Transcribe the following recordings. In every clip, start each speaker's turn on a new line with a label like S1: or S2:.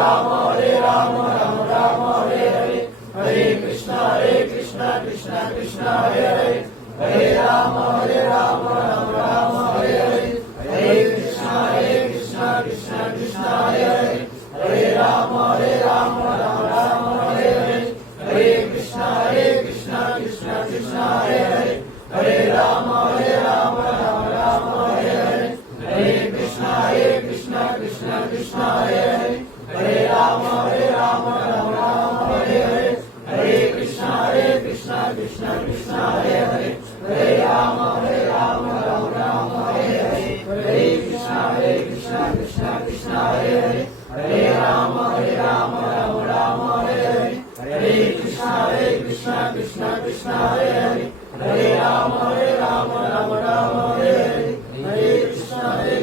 S1: Bravo.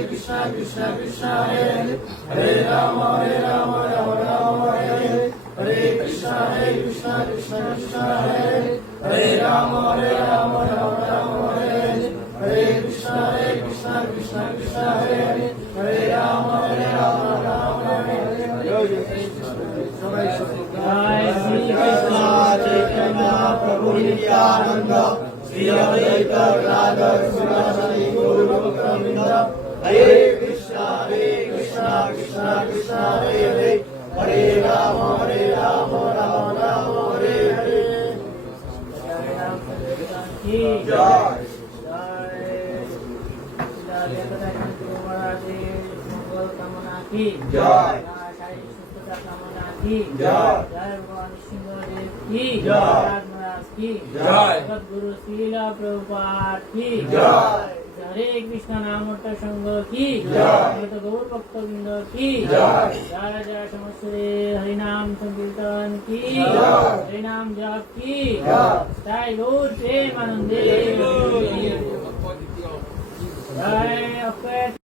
S1: Krishna Krishna Krishna Hare Hare Rama Hare Rama Rama Rama Hare Hare Krishna Hare Krishna Krishna Krishna Hare Hare Rama Hare Rama Rama Rama Hare Hare Krishna Hare Krishna Krishna Krishna Hare Hare Rama Hare Rama Rama Rama Hare Jai Sri Krishna Chaitanya Prabhu Nityananda Sri Advaita Radha Sunasari হরে কৃষ্ণ হরে কৃষ্ণ কৃষ্ণ কৃষ্ণ হরে হরে হরে রাম হরে রাম রাম রাম হরে হরে জয় মঙ্গল কামনা কি জয় কামনা কি জয় জয় ভগবান সিংহদেব কি জয় মহারাজ কি জয় সদ্গুরু শ্রীলা প্রভুপাঠ কি জয় हरे कृष्ण नाम संघ की गौर भक्त बिंद की जय जय समे हरिनाम संकीर्तन की हरिनाम जाप की जय गौर प्रेमानंदे जय अपेट